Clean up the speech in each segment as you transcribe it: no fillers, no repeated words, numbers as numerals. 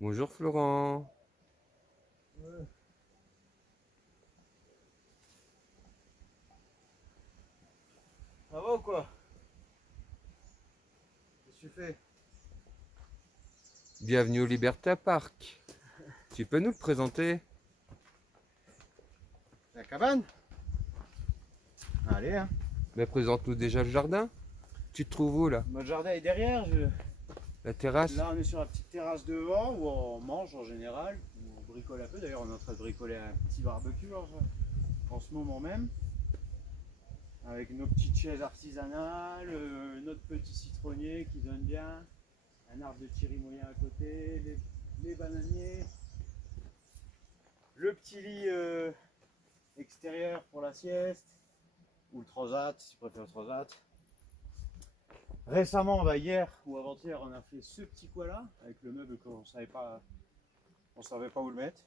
Bonjour Florent. Ouais. Ça va ou quoi? Qu'est-ce que tu fais? Bienvenue au Liberta Park. Tu peux nous le présenter? La cabane? Allez, hein. Mais présente-nous déjà le jardin. Tu te trouves où là? Notre jardin est derrière. La terrasse? Là, on est sur la petite terrasse devant où on mange en général. Où on bricole un peu. D'ailleurs, on est en train de bricoler un petit barbecue en ce moment même. Avec nos petites chaises artisanales, notre petit citronnier qui donne bien, un arbre de thierry-moyen à côté, les bananiers, le petit lit extérieur pour la sieste, ou le transat si tu préfères le transat. Récemment, hier ou avant-hier, on a fait ce petit coin là avec le meuble qu'on ne savait pas où le mettre.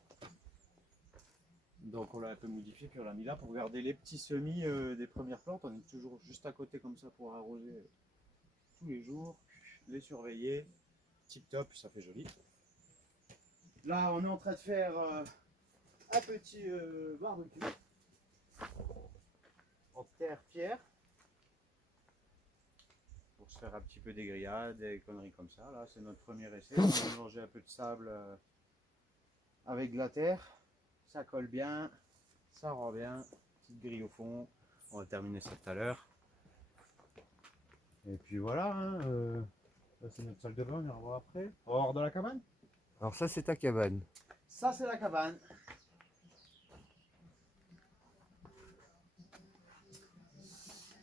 Donc on l'a un peu modifié puis on l'a mis là pour garder les petits semis des premières plantes. On est toujours juste à côté comme ça pour arroser tous les jours, les surveiller. Tip top, ça fait joli. Là, on est en train de faire un petit barbecue en terre-pierre pour se faire un petit peu des grillades, des conneries comme ça. Là, c'est notre premier essai. On a mélangé un peu de sable avec de la terre. Ça colle bien, ça rend bien. Petite grille au fond. On va terminer ça tout à l'heure. Et puis voilà, hein, là, c'est notre salle de bain, on ira voir après. On va voir dans la cabane. Alors ça c'est ta cabane. Ça, c'est la cabane.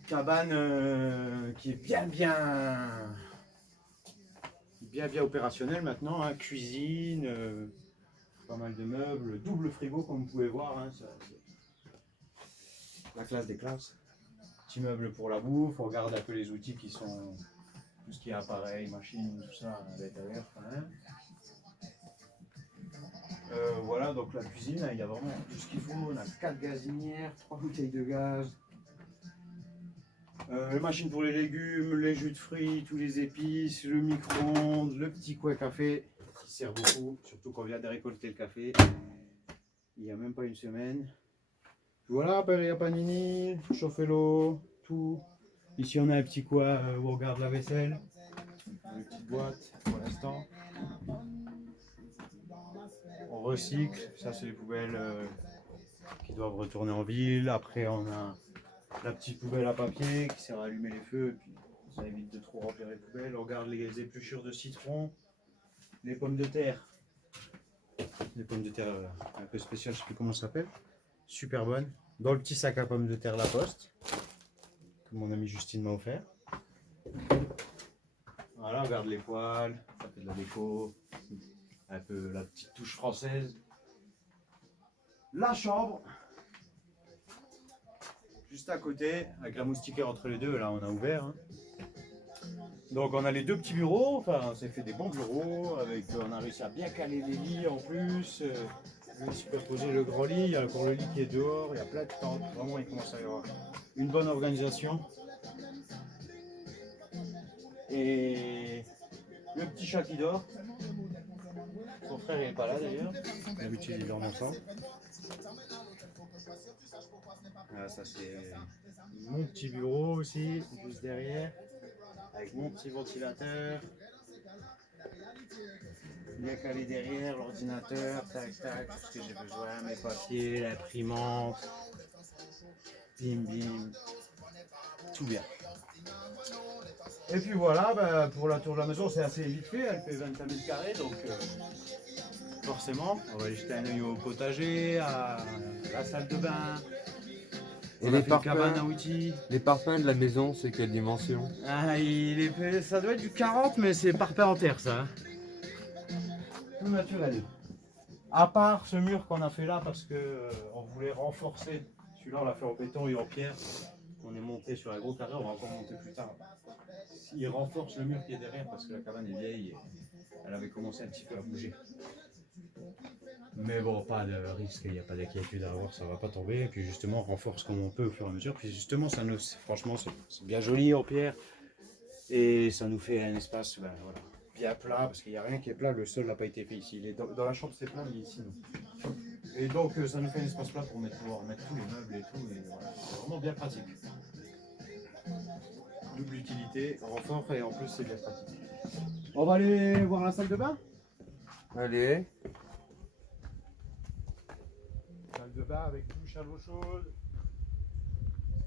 Cabane qui est bien opérationnelle maintenant, hein. Cuisine, pas mal de meubles, double frigo comme vous pouvez voir, hein, la classe des classes. Petit meuble pour la bouffe, on regarde un peu les outils qui sont, tout ce qui est appareil, machine, tout ça à l'intérieur quand même. Voilà, donc la cuisine, il y a vraiment tout ce qu'il faut. On a 4 gazinières, 3 bouteilles de gaz, les machines pour les légumes, les jus de fruits, tous les épices, le micro-ondes, le petit coin café qui sert beaucoup, surtout quand on vient de récolter le café. Il n'y a même pas une semaine. Voilà, ben, il y a panini, chauffer l'eau, tout. Ici on a un petit coin où on garde la vaisselle, une petite boîte pour l'instant. On recycle, ça c'est les poubelles qui doivent retourner en ville. Après on a la petite poubelle à papier qui sert à allumer les feux, et puis ça évite de trop remplir les poubelles. On regarde les épluchures de citron, les pommes de terre. Les pommes de terre un peu spéciales, je sais plus comment ça s'appelle. Super bonnes. Dans le petit sac à pommes de terre La Poste, que mon amie Justine m'a offert. Voilà, on regarde les poêles, ça fait de la déco, un peu la petite touche française. La chambre, juste à côté, avec la moustiquaire entre les deux, là on a ouvert. Hein. Donc on a les deux petits bureaux, enfin on s'est fait des bons bureaux, avec, on a réussi à bien caler les lits en plus, superposer le grand lit, il y a encore le lit qui est dehors, il y a plein de tentes, vraiment il commence à y avoir une bonne organisation. Et le petit chat qui dort, son frère il n'est pas là d'ailleurs, d'habitude ils dorment ensemble. Voilà, ça c'est mon petit bureau aussi, juste derrière, avec mon petit ventilateur. Bien calé derrière, l'ordinateur, tac tac, tout ce que j'ai besoin, mes papiers, l'imprimante, bim bim, tout bien. Et puis voilà, ben, pour la tour de la maison c'est assez vite fait, elle fait 25 mètres carrés, donc forcément, on va aller jeter un œil au potager, à la salle de bain. Et On a fait une cabane à outils. les parpaings de la maison, c'est quelle dimension? Ah, ça doit être du 40, mais c'est parpaing en terre ça. Hein. Tout naturel. À part ce mur qu'on a fait là parce que on voulait renforcer. Celui-là on l'a fait en béton et en pierre. On est monté sur un gros carré, on va encore monter plus tard. Il renforce le mur qui est derrière parce que la cabane est vieille et elle avait commencé un petit peu à bouger. Mais bon, pas de risque, il n'y a pas d'inquiétude à avoir, ça va pas tomber. Et puis justement, on renforce comme on peut au fur et à mesure. Puis justement, ça nous, franchement, c'est bien joli en pierre. Et ça nous fait un espace, ben, voilà, bien plat, parce qu'il n'y a rien qui est plat, le sol n'a pas été fait ici. Il est dans la chambre, c'est plat, mais ici, non. Et donc, ça nous fait un espace plat pour pouvoir mettre tous les meubles et tout. Et voilà, c'est vraiment bien pratique. Double utilité, renfort, et en plus, c'est bien pratique. On va aller voir la salle de bain. Allez. Salle de bain avec douche à l'eau chaude,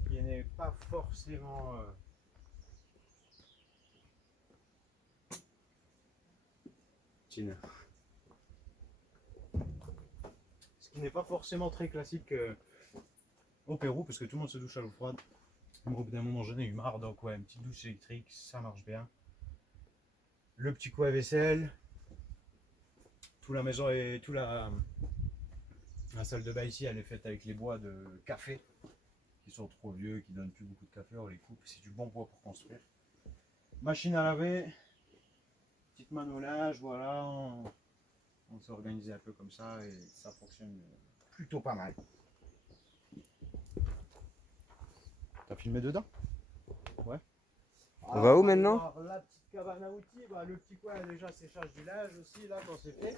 ce qui n'est pas forcément Tina. Ce qui n'est pas forcément très classique au Pérou, parce que tout le monde se douche à l'eau froide. Au bout d'un moment, j'en ai eu marre, donc ouais, une petite douche électrique, ça marche bien. Le petit coup à vaisselle, toute la maison et toute la salle de bain ici, elle est faite avec les bois de café qui sont trop vieux, qui donnent plus beaucoup de café, on les coupe, c'est du bon bois pour construire. Machine à laver, petite manne au linge, voilà, on s'est organisé un peu comme ça et ça fonctionne plutôt pas mal. T'as filmé dedans? Ouais. On va où maintenant? Alors, la petite cabane à outils, bah, le petit coin déjà séchage du linge aussi, là quand c'est fait.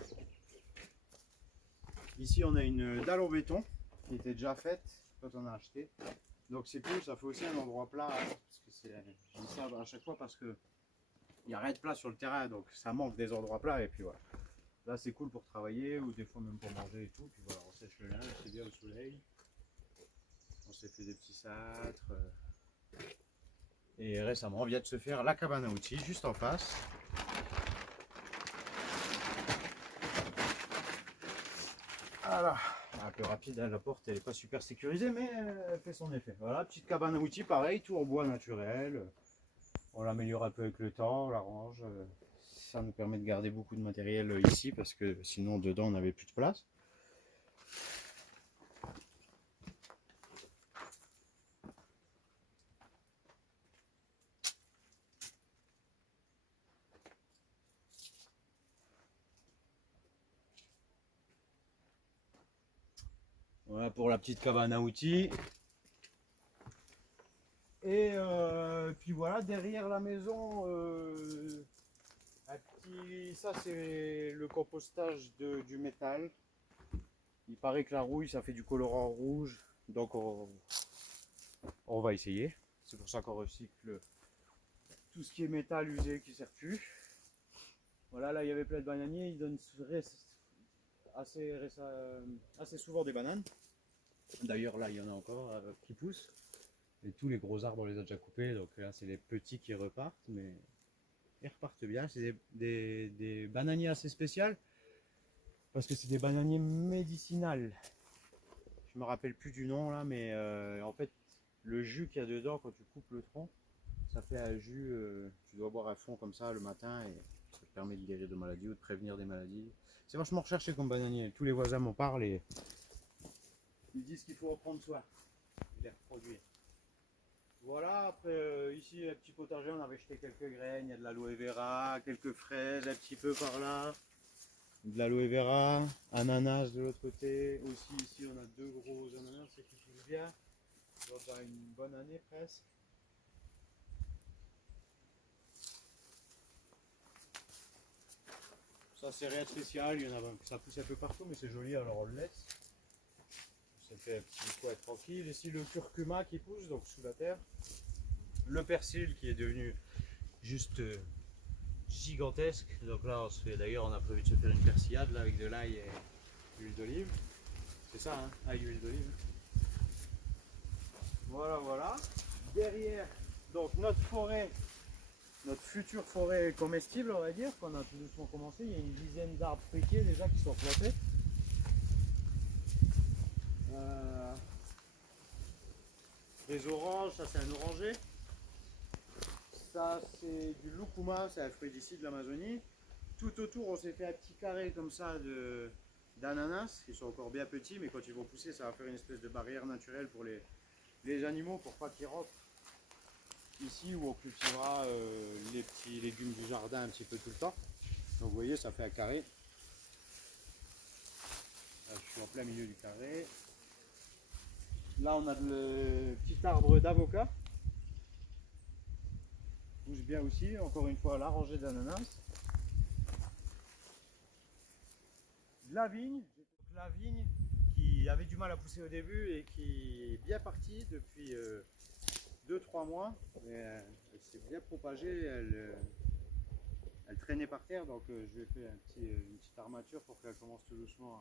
Ici on a une dalle au béton qui était déjà faite quand on a acheté. Donc c'est cool, ça fait aussi un endroit plat, hein, parce que je dis ça à chaque fois parce que il n'y a rien de plat sur le terrain, donc ça manque des endroits plats et puis voilà. Là c'est cool pour travailler ou des fois même pour manger et tout. Puis voilà, on sèche le linge, c'est bien au soleil. On s'est fait des petits cintres. Et récemment on vient de se faire la cabane à outils juste en face. Voilà, un peu rapide, hein, la porte elle n'est pas super sécurisée mais elle fait son effet. Voilà, petite cabane à outils pareil, tout en bois naturel. On l'améliore un peu avec le temps, on l'arrange. Ça nous permet de garder beaucoup de matériel ici parce que sinon dedans on n'avait plus de place. Voilà pour la petite cabane à outils. Et puis voilà, derrière la maison, ça c'est le compostage du métal. Il paraît que la rouille ça fait du colorant rouge, donc on va essayer. C'est pour ça qu'on recycle tout ce qui est métal usé qui ne sert plus. Voilà, là il y avait plein de bananiers, ils donnent assez souvent des bananes. D'ailleurs là il y en a encore qui poussent. Et tous les gros arbres on les a déjà coupés, donc là c'est les petits qui repartent, mais ils repartent bien. C'est des bananiers assez spéciaux, parce que c'est des bananiers médicinales. Je me rappelle plus du nom là, mais en fait le jus qu'il y a dedans quand tu coupes le tronc, ça fait un jus, tu dois boire à fond comme ça le matin et ça te permet de guérir de maladies ou de prévenir des maladies. C'est vachement recherché comme bananier, tous les voisins m'en parlent et ils disent qu'il faut en prendre soin et les reproduire. Voilà, après ici un petit potager, on avait jeté quelques graines, il y a de l'aloe vera, quelques fraises un petit peu par là, de l'aloe vera, ananas de l'autre côté, aussi ici on a deux gros ananas qui poussent bien, on doit avoir une bonne année presque. Ça c'est rien de spécial, il y en a, ça pousse un peu partout mais c'est joli alors on le laisse. Ça fait un petit coin tranquille. Ici le curcuma qui pousse donc sous la terre. Le persil qui est devenu juste gigantesque. Donc là on se fait, d'ailleurs on a prévu de se faire une persillade là avec de l'ail et l'huile d'olive. C'est ça hein, ail et huile d'olive. Voilà voilà. Derrière donc notre forêt, notre future forêt comestible on va dire, qu'on a tout doucement commencé. Il y a une dizaine d'arbres fruitiers déjà qui sont plantés. Des oranges, ça c'est un oranger. Ça c'est du lucuma, c'est un fruit d'ici de l'Amazonie. Tout autour on s'est fait un petit carré comme ça d'ananas, qui sont encore bien petits, mais quand ils vont pousser ça va faire une espèce de barrière naturelle pour les animaux, pour pas qu'ils rentrent ici où on cultivera les petits légumes du jardin un petit peu tout le temps. Donc vous voyez ça fait un carré. Là, je suis en plein milieu du carré. Là on a le petit arbre d'avocat. Pousse bien aussi, encore une fois la rangée d'ananas. la vigne. La vigne qui avait du mal à pousser au début et qui est bien partie depuis 2-3 mois. Elle s'est bien propagée, elle traînait par terre, donc je lui ai fait une petite armature pour qu'elle commence tout doucement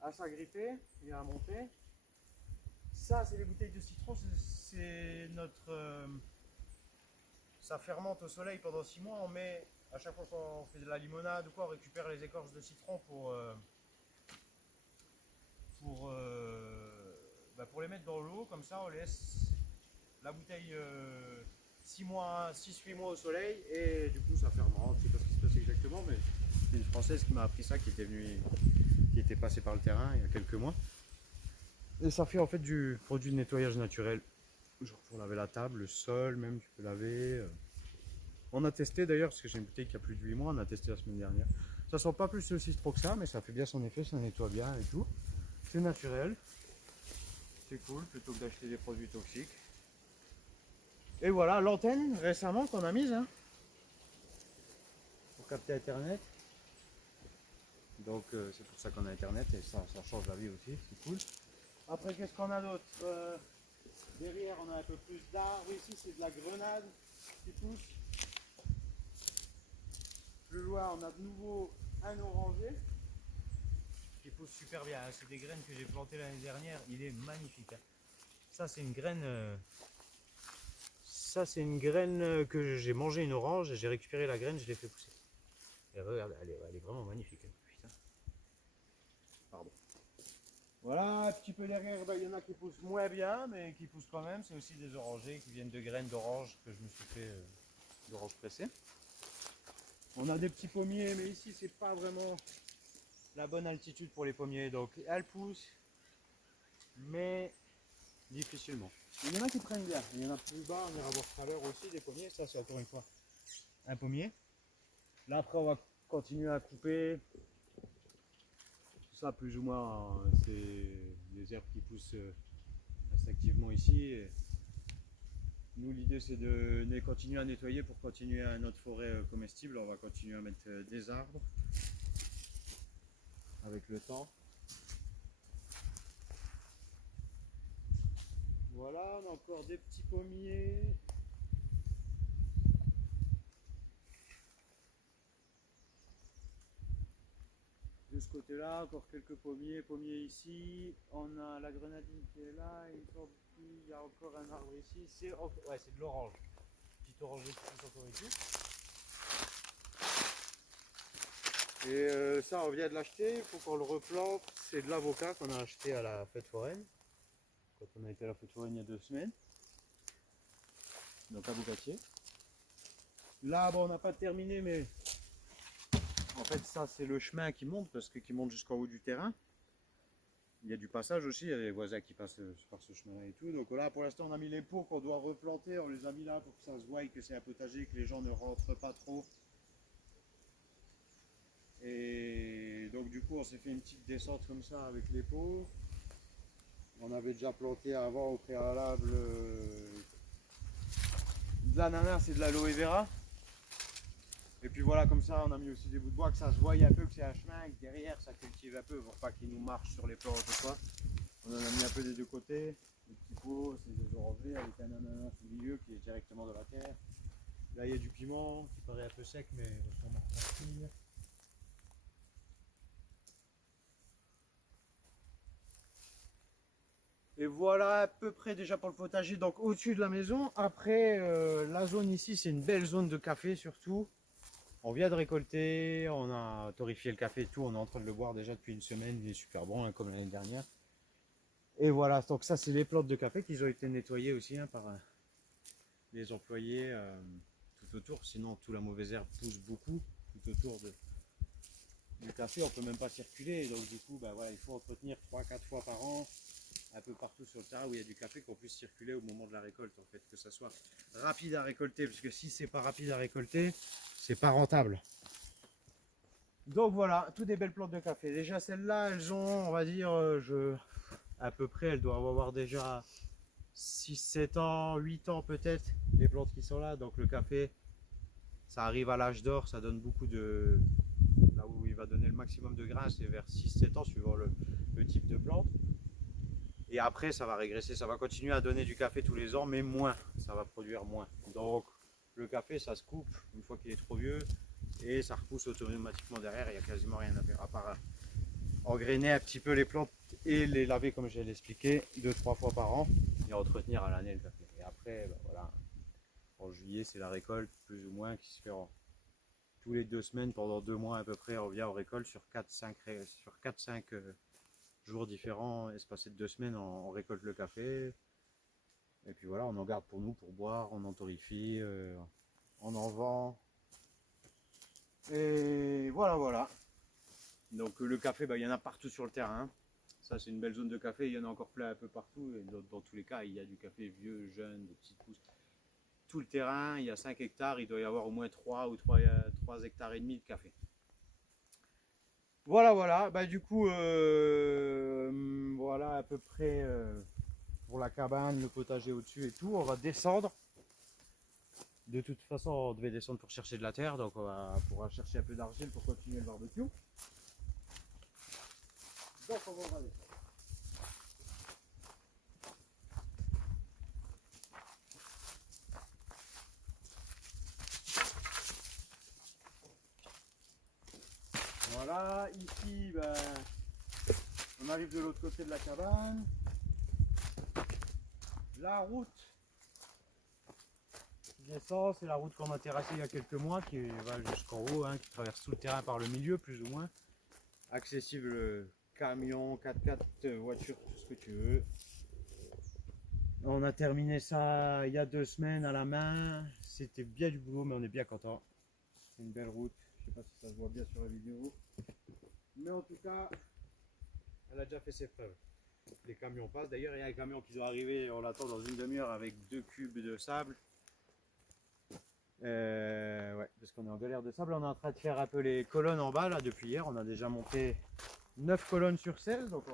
à s'agripper et à monter. Ça, c'est les bouteilles de citron, c'est notre... ça fermente au soleil pendant 6 mois. On met, à chaque fois qu'on fait de la limonade ou quoi, on récupère les écorces de citron pour les mettre dans l'eau. Comme ça, on laisse la bouteille 6-8 mois au soleil et du coup ça fermente. Je sais pas ce qui se passe exactement, mais c'est une Française qui m'a appris ça, qui était passée par le terrain il y a quelques mois. Et ça fait en fait du produit de nettoyage naturel. Genre pour laver la table, le sol, même tu peux laver. On a testé d'ailleurs, parce que j'ai une bouteille qui a plus de 8 mois, on a testé la semaine dernière. Ça sent pas plus le citron que ça, mais ça fait bien son effet, ça nettoie bien et tout. C'est naturel. C'est cool, plutôt que d'acheter des produits toxiques. Et voilà, l'antenne récemment qu'on a mise hein, pour capter internet. Donc c'est pour ça qu'on a internet et ça change la vie aussi, c'est cool. Après qu'est-ce qu'on a d'autre derrière on a un peu plus d'arbres, ici c'est de la grenade qui pousse. Plus loin on a de nouveau un oranger qui pousse super bien, c'est des graines que j'ai plantées l'année dernière, il est magnifique. Ça c'est une graine que j'ai mangé une orange, j'ai récupéré la graine, je l'ai fait pousser. Et regarde, elle est vraiment magnifique. Putain. Pardon. Voilà, un petit peu derrière, il y en a qui poussent moins bien, mais qui poussent quand même. C'est aussi des orangers qui viennent de graines d'orange que je me suis fait d'orange pressée. On a des petits pommiers, mais ici c'est pas vraiment la bonne altitude pour les pommiers. Donc elles poussent, mais difficilement. Il y en a qui prennent bien. Il y en a plus bas, on ira voir tout à l'heure aussi des pommiers. Ça c'est encore une fois un pommier. Là après on va continuer à couper. Tout ça plus ou moins c'est des herbes qui poussent assez activement ici. Et nous l'idée c'est de continuer à nettoyer pour continuer à notre forêt comestible. On va continuer à mettre des arbres avec le temps. Voilà, on a encore des petits pommiers. De ce côté-là, encore quelques pommiers ici. On a la grenadine qui est là, et il y a encore un arbre ici. C'est de l'orange. Petit oranger qui pousse encore ici. Et ça, on vient de l'acheter, il faut qu'on le replante. C'est de l'avocat qu'on a acheté à la fête foraine. Quand on a été à la fête foraine il y a 2 semaines. Donc à Boucatier. Là, bon, on n'a pas terminé, mais en fait, ça, c'est le chemin qui monte, parce que qui monte jusqu'en haut du terrain. Il y a du passage aussi, il y a des voisins qui passent par ce chemin et tout. Donc là, pour l'instant, on a mis les pots qu'on doit replanter. On les a mis là pour que ça se voie, que c'est un potager, que les gens ne rentrent pas trop. Et donc, du coup, on s'est fait une petite descente comme ça avec les pots. On avait déjà planté avant au préalable de l'ananas et de l'aloe vera. Et puis voilà, comme ça, on a mis aussi des bouts de bois, que ça se voie un peu, que c'est un chemin, que derrière, ça cultive un peu, pour pas qu'ils nous marchent sur les planches ou quoi. On en a mis un peu des deux côtés. Les petits pots, c'est des orangers avec un ananas au milieu qui est directement de la terre. Là, il y a du piment qui paraît un peu sec, mais vraiment tranquille. Et voilà à peu près déjà pour le potager, donc au-dessus de la maison. Après, la zone ici, c'est une belle zone de café surtout. On vient de récolter, on a torréfié le café et tout, on est en train de le boire déjà depuis une semaine, il est super bon hein, comme l'année dernière. Et voilà, donc ça c'est les plantes de café qui ont été nettoyées aussi hein, par les employés tout autour, sinon toute la mauvaise herbe pousse beaucoup tout autour du café, on peut même pas circuler, donc du coup bah, voilà, il faut entretenir 3-4 fois par an, un peu partout sur le terrain où il y a du café, qu'on puisse circuler au moment de la récolte en fait, que ça soit rapide à récolter, parce que si c'est pas rapide à récolter, c'est pas rentable. Donc voilà, toutes des belles plantes de café. Déjà celles-là, elles ont, on va dire, à peu près, elles doivent avoir déjà 6-7 ans, 8 ans peut-être, les plantes qui sont là. Donc le café, ça arrive à l'âge d'or, ça donne beaucoup de là où il va donner le maximum de grains, c'est vers 6-7 ans suivant le type de plante. Et après, ça va régresser, ça va continuer à donner du café tous les ans, mais moins, ça va produire moins. Donc le café, ça se coupe une fois qu'il est trop vieux et ça repousse automatiquement derrière, il n'y a quasiment rien à faire à part engrainer un petit peu les plantes et les laver comme je l'ai expliqué 2-3 fois par an et entretenir à l'année le café. Et après, ben voilà, en juillet, c'est la récolte plus ou moins qui se fait tous les 2 semaines pendant 2 mois à peu près. On revient aux récoltes sur 4-5 jours différents, espacés de 2 semaines, on récolte le café. Et puis voilà, on en garde pour nous, pour boire, on en torréfie, on en vend. Et voilà. Donc le café, bah, il y en a partout sur le terrain. Ça, c'est une belle zone de café, il y en a encore plein un peu partout. Et dans tous les cas, il y a du café vieux, jeune, des petites pousses. Tout le terrain, il y a 5 hectares, il doit y avoir au moins 3 ou 3 hectares et demi de café. Voilà, bah du coup, voilà à peu près pour la cabane, le potager au-dessus et tout. On va descendre. De toute façon, on devait descendre pour chercher de la terre, donc pourra chercher un peu d'argile pour continuer le barbecue. Donc on va descendre. Voilà, ici, ben, on arrive de l'autre côté de la cabane. La route qui descend, c'est la route qu'on a terrassée il y a quelques mois, qui va jusqu'en haut, hein, qui traverse tout le terrain par le milieu, plus ou moins. Accessible camion, 4x4, voiture, tout ce que tu veux. On a terminé ça il y a 2 semaines à la main. C'était bien du boulot, mais on est bien content. C'est une belle route. Je sais pas si ça se voit bien sur la vidéo. Mais en tout cas, elle a déjà fait ses preuves. Les camions passent. D'ailleurs, il y a un camion qui doit arriver. On l'attend dans une demi-heure avec 2 cubes de sable. Ouais, parce qu'on est en galère de sable. On est en train de faire un peu les colonnes en bas là depuis hier. On a déjà monté 9 colonnes sur 16, donc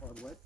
on doit être.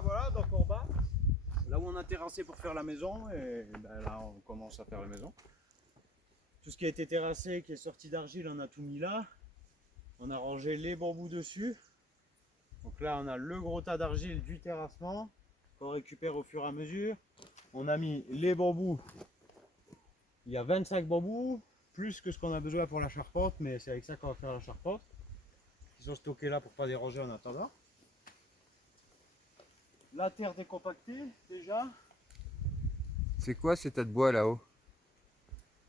Voilà, donc en bas, là où on a terrassé pour faire la maison, et ben là on commence à faire la maison. Tout ce qui a été terrassé, qui est sorti d'argile, on a tout mis là. On a rangé les bambous dessus. Donc là on a le gros tas d'argile du terrassement qu'on récupère au fur et à mesure. On a mis les bambous, il y a 25 bambous, plus que ce qu'on a besoin pour la charpente, mais c'est avec ça qu'on va faire la charpente. Ils sont stockés là pour pas déranger en attendant. La terre décompactée déjà. C'est quoi ces tas de bois là-haut?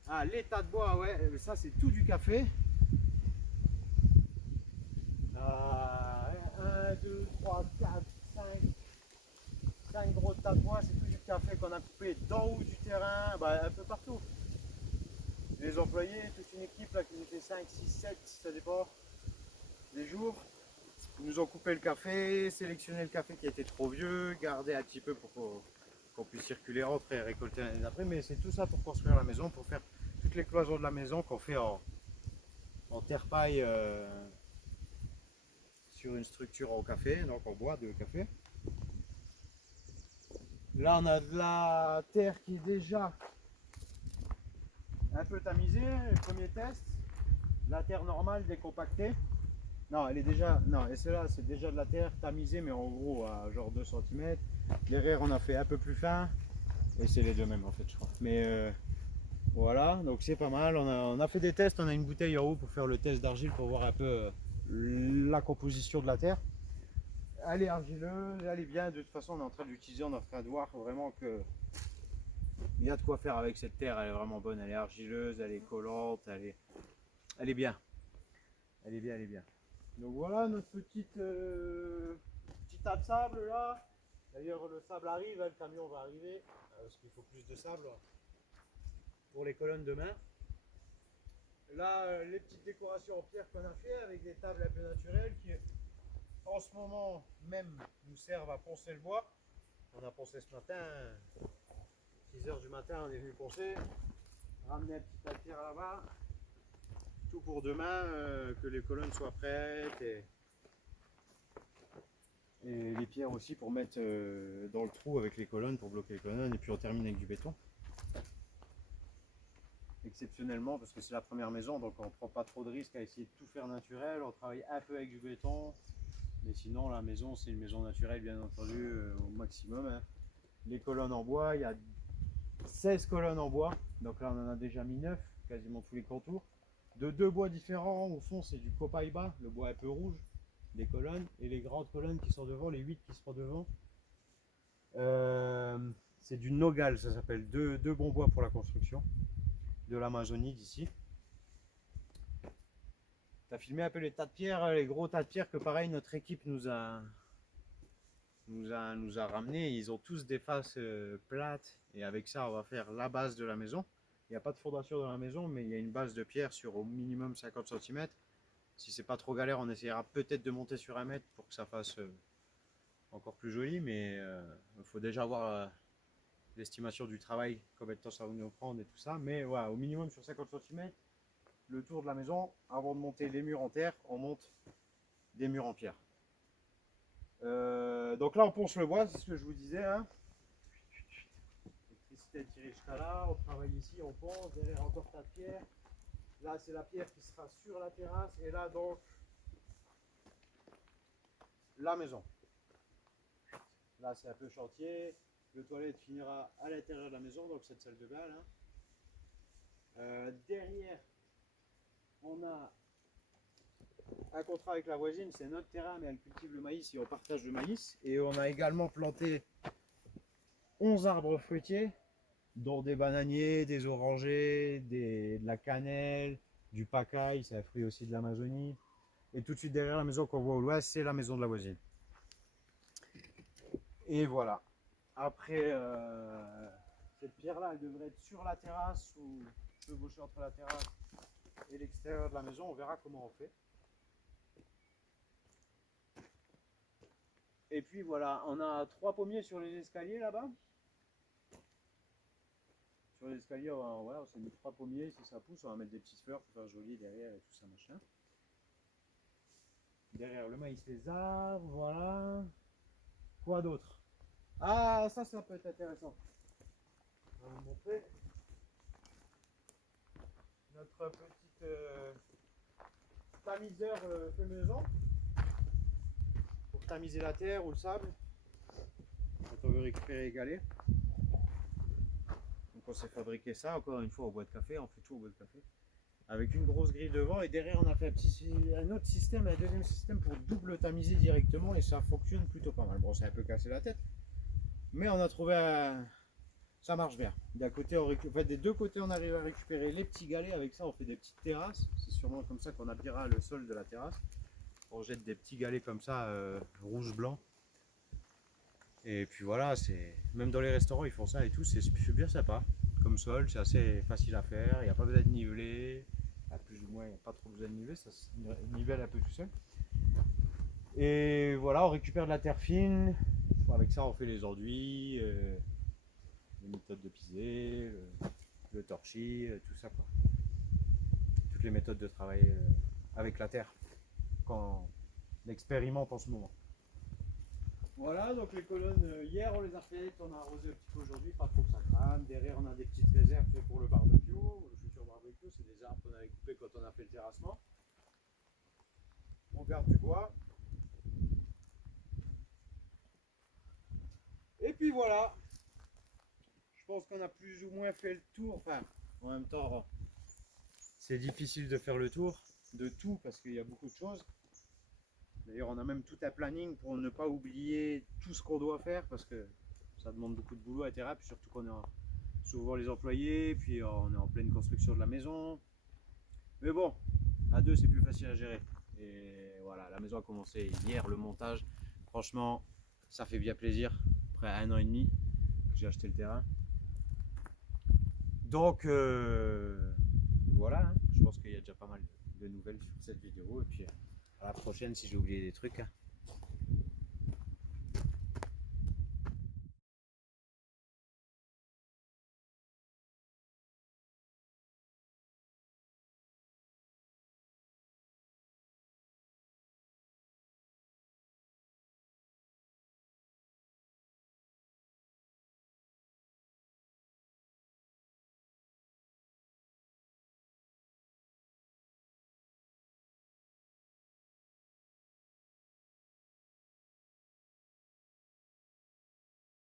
Ah, les tas de bois, ouais, ça c'est tout du café. 1, 2, 3, 4, 5 gros tas de bois, c'est tout du café qu'on a coupé d'en haut du terrain, bah, un peu partout. Les employés, toute une équipe là qui nous fait 5, 6, 7, ça dépend des jours. Ils nous ont coupé le café, sélectionné le café qui était trop vieux, gardé un petit peu pour qu'on puisse circuler entre et récolter l'année d'après. Mais c'est tout ça pour construire la maison, pour faire toutes les cloisons de la maison qu'on fait en terre-paille sur une structure en café, donc en bois de café. Là on a de la terre qui est déjà un peu tamisée, le premier test. La terre normale décompactée. Non, elle est déjà. Non, et celle-là, c'est déjà de la terre tamisée, mais en gros à genre 2 cm. Derrière, on a fait un peu plus fin. Et c'est les deux mêmes en fait, je crois. Mais voilà, donc c'est pas mal. On a fait des tests, on a une bouteille en haut pour faire le test d'argile pour voir un peu la composition de la terre. Elle est argileuse, elle est bien. De toute façon, on est en train d'utiliser, on est en train de voir vraiment que il y a de quoi faire avec cette terre. Elle est vraiment bonne, elle est argileuse, elle est collante, elle est bien. Elle est bien, elle est bien. Donc voilà notre petit tas de sable là. D'ailleurs, le sable arrive, hein, le camion va arriver parce qu'il faut plus de sable pour les colonnes demain. Là, les petites décorations en pierre qu'on a fait avec des tables un peu naturelles qui, en ce moment même, nous servent à poncer le bois. On a poncé ce matin, 6 h du matin, on est venu poncer, ramener un petit tas de pierre là-bas. Tout pour demain, que les colonnes soient prêtes et les pierres aussi pour mettre dans le trou avec les colonnes, pour bloquer les colonnes. Et puis on termine avec du béton. Exceptionnellement, parce que c'est la première maison, donc on ne prend pas trop de risques à essayer de tout faire naturel. On travaille un peu avec du béton, mais sinon la maison c'est une maison naturelle bien entendu au maximum, hein. Les colonnes en bois, il y a 16 colonnes en bois, donc là on en a déjà mis 9, quasiment tous les contours. De deux bois différents, au fond c'est du copaïba, le bois un peu rouge des colonnes, et les grandes colonnes qui sont devant, les 8 qui sont devant, c'est du nogal, ça s'appelle, deux bons bois pour la construction de l'Amazonie d'ici. Tu as filmé un peu les tas de pierres, les gros tas de pierres que pareil notre équipe nous a ramené. Ils ont tous des faces plates et avec ça on va faire la base de la maison. Il n'y a pas de fondation dans la maison, mais il y a une base de pierre sur au minimum 50 cm. Si c'est pas trop galère, on essaiera peut-être de monter sur 1 mètre pour que ça fasse encore plus joli, mais il faut déjà avoir l'estimation du travail, combien de temps ça va nous prendre et tout ça. Mais ouais, au minimum sur 50 cm, le tour de la maison. Avant de monter les murs en terre, on monte des murs en pierre. Donc là on ponce le bois, c'est ce que je vous disais, hein. L'électricité est tirée jusqu'à là, on travaille ici, on ponce, derrière encore tas de pierre. Là c'est la pierre qui sera sur la terrasse, et là donc la maison. Là c'est un peu chantier, le toilette finira à l'intérieur de la maison, donc cette salle de bain là. Derrière on a un contrat avec la voisine, c'est notre terrain, mais elle cultive le maïs et on partage le maïs. Et on a également planté 11 arbres fruitiers, dont des bananiers, des orangers, de la cannelle, du pacaille, c'est un fruit aussi de l'Amazonie. Et tout de suite derrière la maison qu'on voit au loin, c'est la maison de la voisine. Et voilà. Après, cette pierre-là, elle devrait être sur la terrasse ou chevauchée entre la terrasse et l'extérieur de la maison. On verra comment on fait. Et puis voilà, on a 3 pommiers sur les escaliers là-bas. Sur les escaliers, on s'est mis 3 pommiers. Si ça pousse, on va mettre des petites fleurs pour faire joli derrière et tout ça machin. Derrière le maïs, les arbres, voilà. Quoi d'autre? Ah, ça peut être intéressant. On va vous montrer notre petit tamiseur fait maison pour tamiser la terre ou le sable quand on veut récupérer les galets. Donc on s'est fabriqué ça encore une fois au bois de café, on fait tout au bois de café. Avec une grosse grille devant, et derrière on a fait un autre système, un deuxième système pour double tamiser directement, et ça fonctionne plutôt pas mal. Bon, c'est un peu cassé la tête, mais on a trouvé ça marche bien. D'un côté, des deux côtés on arrive à récupérer les petits galets. Avec ça on fait des petites terrasses, c'est sûrement comme ça qu'on habillera le sol de la terrasse. On jette des petits galets comme ça, rouge blanc. Et puis voilà, c'est même dans les restaurants ils font ça et tout, c'est bien sympa comme sol, c'est assez facile à faire, il n'y a pas besoin de niveler, plus ou moins il n'y a pas trop besoin de niveler, ça se nivelle un peu tout seul. Et voilà, on récupère de la terre fine, avec ça on fait les enduits, les méthodes de piser, le torchis, tout ça quoi. Toutes les méthodes de travail avec la terre qu'on expérimente en ce moment. Voilà, donc les colonnes, hier on les a faites, on a arrosé un petit peu aujourd'hui, pas trop que ça crame. Derrière on a des petites réserves pour le barbecue, le futur barbecue, c'est des arbres qu'on avait coupés quand on a fait le terrassement. Robert Dubois. Et puis voilà, je pense qu'on a plus ou moins fait le tour. Enfin, en même temps, c'est difficile de faire le tour de tout parce qu'il y a beaucoup de choses. D'ailleurs, on a même tout un planning pour ne pas oublier tout ce qu'on doit faire parce que ça demande beaucoup de boulot, etc. Puis surtout qu'on est souvent les employés, puis on est en pleine construction de la maison. Mais bon, à deux, c'est plus facile à gérer. Et voilà, la maison a commencé hier, le montage. Franchement, ça fait bien plaisir. Après 1 an et demi que j'ai acheté le terrain. Donc voilà, hein. Je pense qu'il y a déjà pas mal de nouvelles sur cette vidéo. Et puis à la prochaine si j'ai oublié des trucs, hein.